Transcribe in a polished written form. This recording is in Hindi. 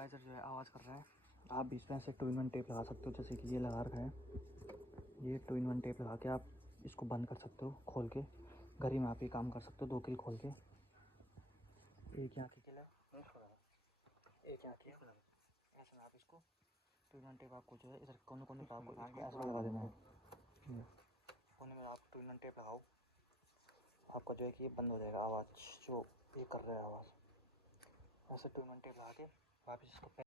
वाइज़र जो है आवाज़ कर रहा है। आप भी इसमें से 2 in 1 टेप लगा सकते हो, जैसे कि ये लगा रखा है। ये 2 in 1 टेप लगा के आप इसको बंद कर सकते हो खोल के। घर ही में आप ये काम कर सकते हो 2 किल खोल के। एक यहाँ की किल है, एक यहाँ की। ऐसे में आप इसको 2 in 1 टेप आपको जो है इधर कोने कोने पर आपको ऐसे लगा देना है। कोने में आप 2 in 1 टेप लगाओ, आपका जो है कि ये बंद हो जाएगा आवाज़, जो ये कर रहा है आवाज़। ऐसे 2 in 1 टेप लगा के वापस इसको